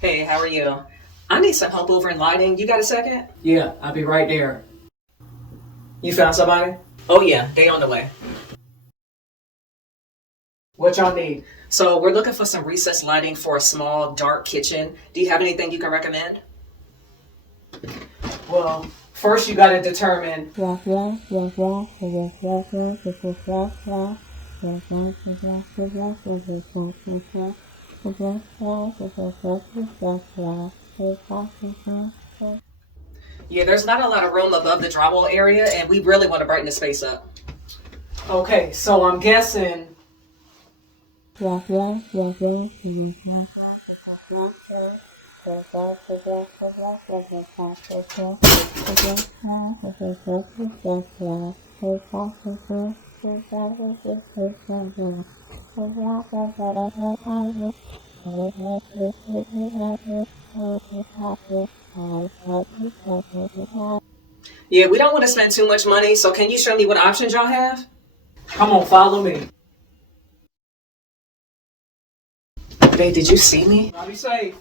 Hey, how are you? I need some help over in lighting. You got a second? Yeah, I'll be right there. You found somebody? Oh, yeah, they on the way. What y'all need? So, we're looking for some recessed lighting for a small, dark kitchen. Do you have anything you can recommend? Well, first you gotta determine. Yeah, there's not a lot of room above the drywall area, and we really want to brighten the space up. Okay, so I'm guessing. Yeah, we don't want to spend too much money, so can you show me what options y'all have? Come on, follow me. Babe, did you see me? I'll be safe.